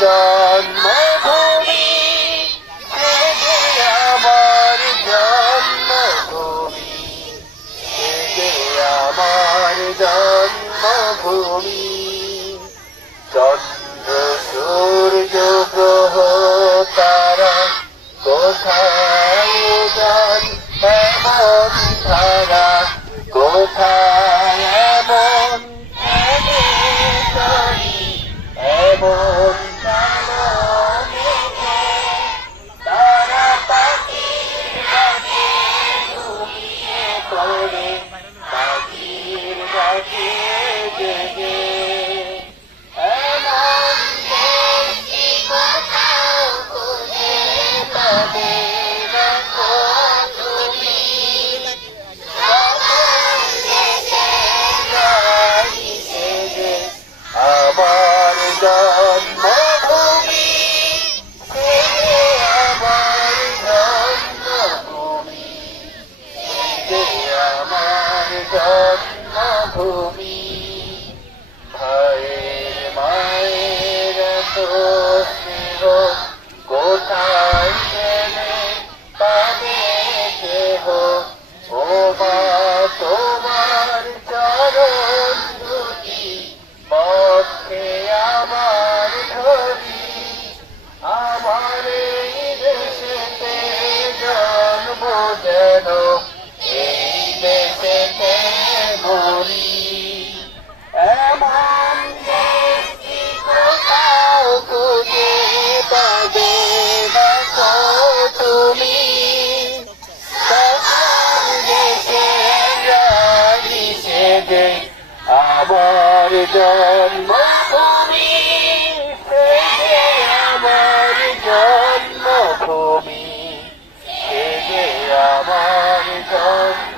জন্মভূমি, সে যে আমার জন্মভূমি, সে যে আমার জন্মভূমি। চন্দ্র সূর্য গ্রহ তারা কোথায় গান এমন ধারা, কোথায় এমন এমন তারা পাখির ডাকে ঘুমিয়ে পড়ে, পাখির ডাকে জেগে। এমন দেশটি কোথাও খুঁজে পাবে না কো তুমি, সকল দেশের নারী সে যে আমার জন্মভূমি, সে যে আমার জন্মভূমি, সে যে আমার জন্মভূমি। ভাইয়ের মায়ের এত স্নেহ কোথায় গেলে পাবে কেহ, ও মা তোমার চরণ দুটি পক্ষে আমার ধরি। আমার এই দেশেতে জন্ম যেন এই দেশেতে মরি। এমন দেশটি কোথাও খুঁজে পাবে না কো তুমি, সকল দেশের রানী সে যে আমার জন্মভূমি, সে যে আমার জন্মভূমি, সে যে আমার জন্ম